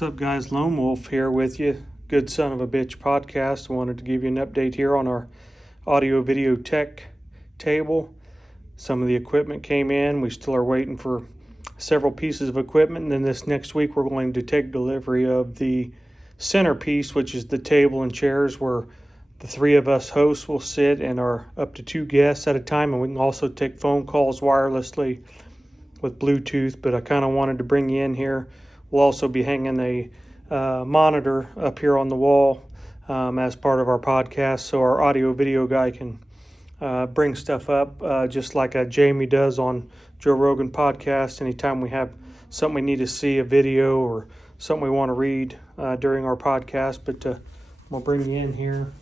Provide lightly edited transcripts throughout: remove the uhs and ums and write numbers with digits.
What's up, guys? Lone Wolf here with you. Good Son of a Bitch podcast. I wanted to give you an update here on our audio video tech table. Some of the equipment came in. We still are waiting for several pieces of equipment. And then this next week, we're going to take delivery of the centerpiece, which is the table and chairs where the three of us hosts will sit and are up to 2 guests at a time. And we can also take phone calls wirelessly with Bluetooth. But I kind of wanted to bring you in here. We'll also be hanging a monitor up here on the wall as part of our podcast, so our audio video guy can bring stuff up just like Jamie does on Joe Rogan podcast. Anytime we have something we need to see, a video or something we want to read during our podcast. But we'll bring you in here.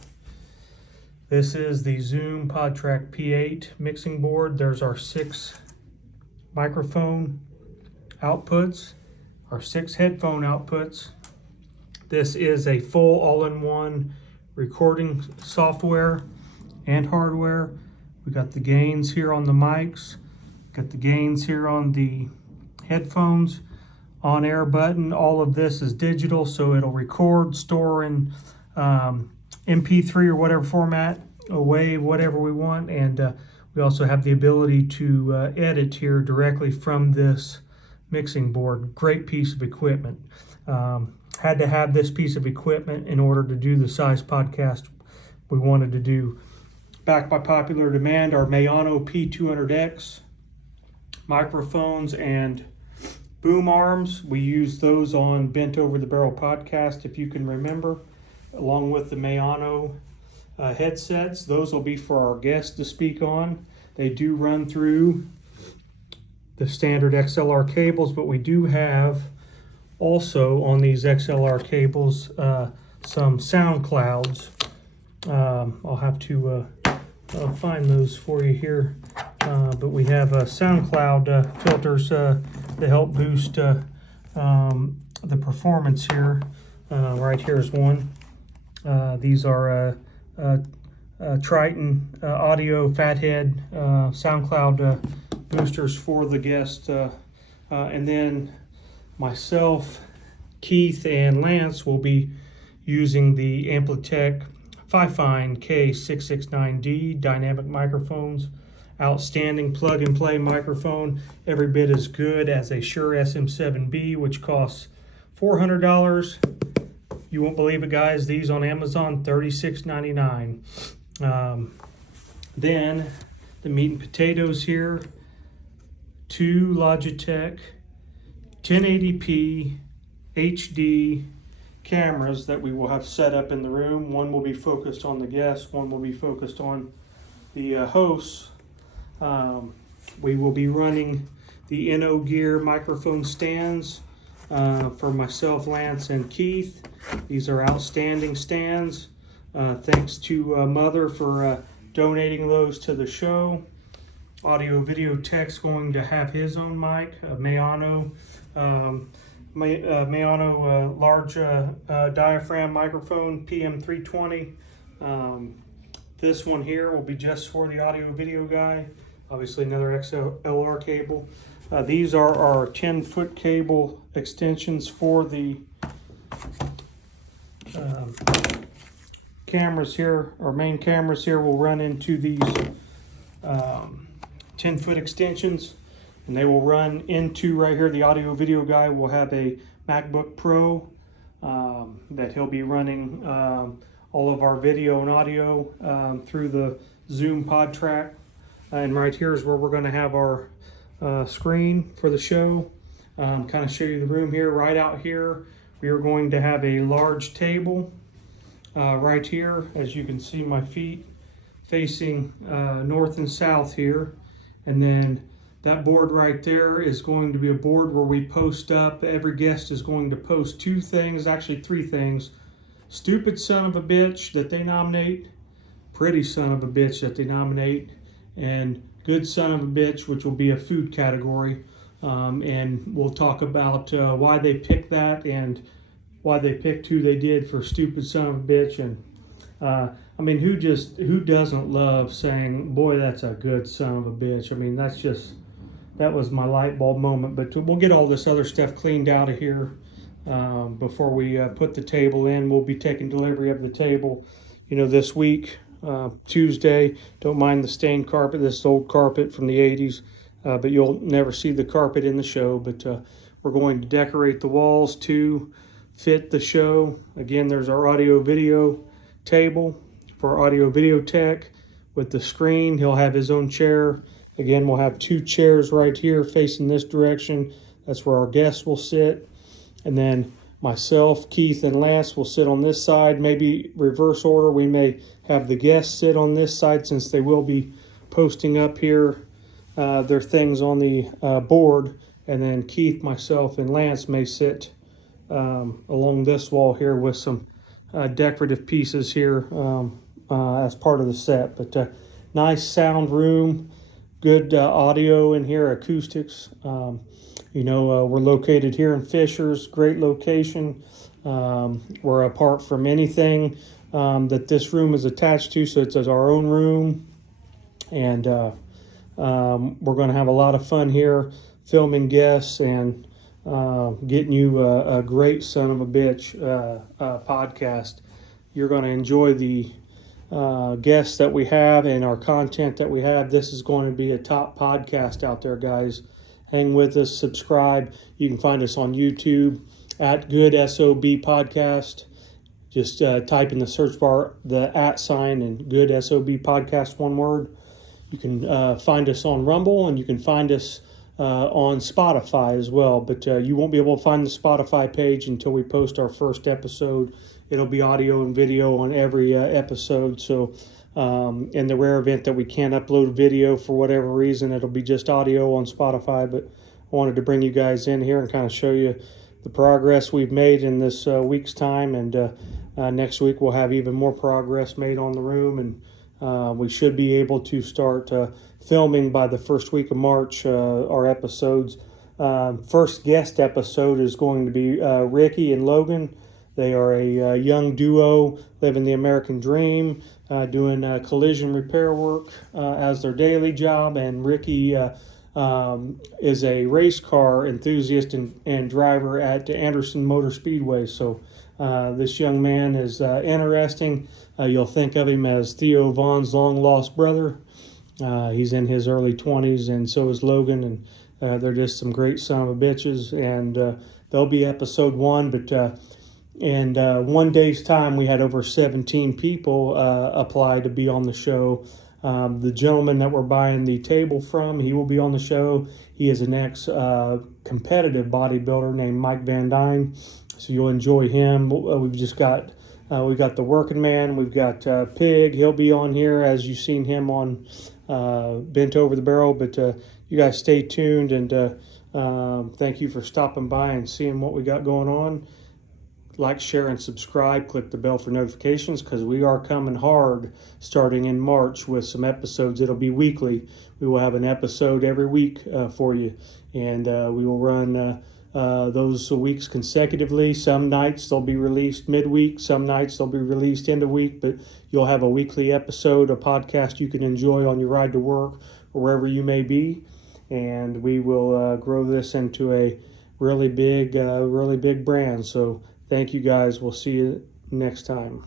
This is the Zoom PodTrack P8 mixing board. There's our 6 microphone outputs. Our 6 headphone outputs. This is a full all-in-one recording software and hardware. We got the gains here on the mics, got the gains here on the headphones, on-air button. All of this is digital, so it'll record, store in MP3 or whatever format, WAV, whatever we want. And we also have the ability to edit here directly from this mixing board. Great piece of equipment. Had to have this piece of equipment in order to do the size podcast we wanted to do. Backed by popular demand, our Mayano P200X microphones and boom arms. We use those on Bent Over the Barrel podcast, if you can remember, along with the Mayano headsets. Those will be for our guests to speak on. They do run through the standard XLR cables, but we do have also on these XLR cables some sound clouds. I'll have to find those for you here, but we have SoundCloud filters to help boost the performance here. Right here is one. These are Triton Audio Fathead SoundCloud boosters for the guest, and then myself, Keith, and Lance will be using the Amplitech Fifine K669D dynamic microphones. Outstanding plug-and-play microphone, every bit as good as a Shure SM7B, which costs $400. You won't believe it, guys. These on Amazon, $36.99. Then the meat and potatoes here. 2 Logitech 1080p HD cameras that we will have set up in the room. One will be focused on the guests, one will be focused on the hosts. We will be running the NO Gear microphone stands for myself, Lance, and Keith. These are outstanding stands. Thanks to Mother for donating those to the show. Audio Video Tech's going to have his own mic, a Mayano large diaphragm microphone, PM320. This one here will be just for the audio video guy. Obviously another XLR cable. These are our 10-foot cable extensions for the cameras here. Our main cameras here will run into these 10-foot extensions, and they will run into right here. The audio video guy will have a MacBook Pro that he'll be running all of our video and audio through the Zoom PodTrack. And right here is where we're going to have our screen for the show. Kind of show you the room here. Right out here, we are going to have a large table right here. As you can see, my feet facing north and south here. And then that board right there is going to be a board where we post up. Every guest is going to post 2 things, actually 3 things. Stupid son of a bitch that they nominate, pretty son of a bitch that they nominate, and good son of a bitch, which will be a food category. And we'll talk about why they picked that and why they picked who they did for stupid son of a bitch. And I mean, who doesn't love saying, boy, that's a good son of a bitch? I mean, that was my light bulb moment. But we'll get all this other stuff cleaned out of here. before we put the table in. We'll be taking delivery of the table, this week, Tuesday. Don't mind the stained carpet. This is old carpet from the 80s, but you'll never see the carpet in the show. But we're going to decorate the walls to fit the show. Again, there's our audio video table for audio video tech with the screen. He'll have his own chair. Again, we'll have 2 chairs right here facing this direction. That's where our guests will sit. And then myself, Keith, and Lance will sit on this side. Maybe reverse order. We may have the guests sit on this side since they will be posting up here their things on the board. And then Keith, myself, and Lance may sit along this wall here with some decorative pieces here as part of the set. But nice sound room, good audio in here, acoustics. We're located here in Fishers, great location. We're apart from anything that this room is attached to, so it's our own room. And we're going to have a lot of fun here filming guests and getting you a great son of a bitch podcast. You're going to enjoy the guests that we have and our content that we have. This is going to be a top podcast out there, guys. Hang with us, subscribe. You can find us on YouTube at Good SOB Podcast. Just type in the search bar the @ and Good SOB Podcast, one word. You can find us on Rumble, and you can find us on Spotify as well. But you won't be able to find the Spotify page until we post our first episode. It'll be audio and video on every episode. So in the rare event that we can't upload video for whatever reason, it'll be just audio on Spotify. But I wanted to bring you guys in here and kind of show you the progress we've made in this week's time. And next week we'll have even more progress made on the room. And we should be able to start filming by the first week of March our episodes. First guest episode is going to be Ricky and Logan. They are a young duo living the American dream, doing collision repair work as their daily job. And Ricky is a race car enthusiast and driver at Anderson Motor Speedway. So this young man is interesting. You'll think of him as Theo Vaughn's long-lost brother. He's in his early 20s, and so is Logan. And they're just some great son of a bitches. And they'll be episode 1, but... In 1 day's time, we had over 17 people apply to be on the show. The gentleman that we're buying the table from, he will be on the show. He is an ex-competitive bodybuilder named Mike Van Dyne, so you'll enjoy him. We've got the Working Man. We've got Pig. He'll be on here, as you've seen him on Bent Over the Barrel. But you guys stay tuned, and thank you for stopping by and seeing what we got going on. Like, share, and subscribe. Click the bell for notifications, because we are coming hard starting in March with some episodes. It'll be weekly. We will have an episode every week for you, and we will run those weeks consecutively. Some nights they'll be released midweek. Some nights they'll be released end of week, but you'll have a weekly episode, a podcast you can enjoy on your ride to work or wherever you may be, and we will grow this into a really big brand. So thank you, guys. We'll see you next time.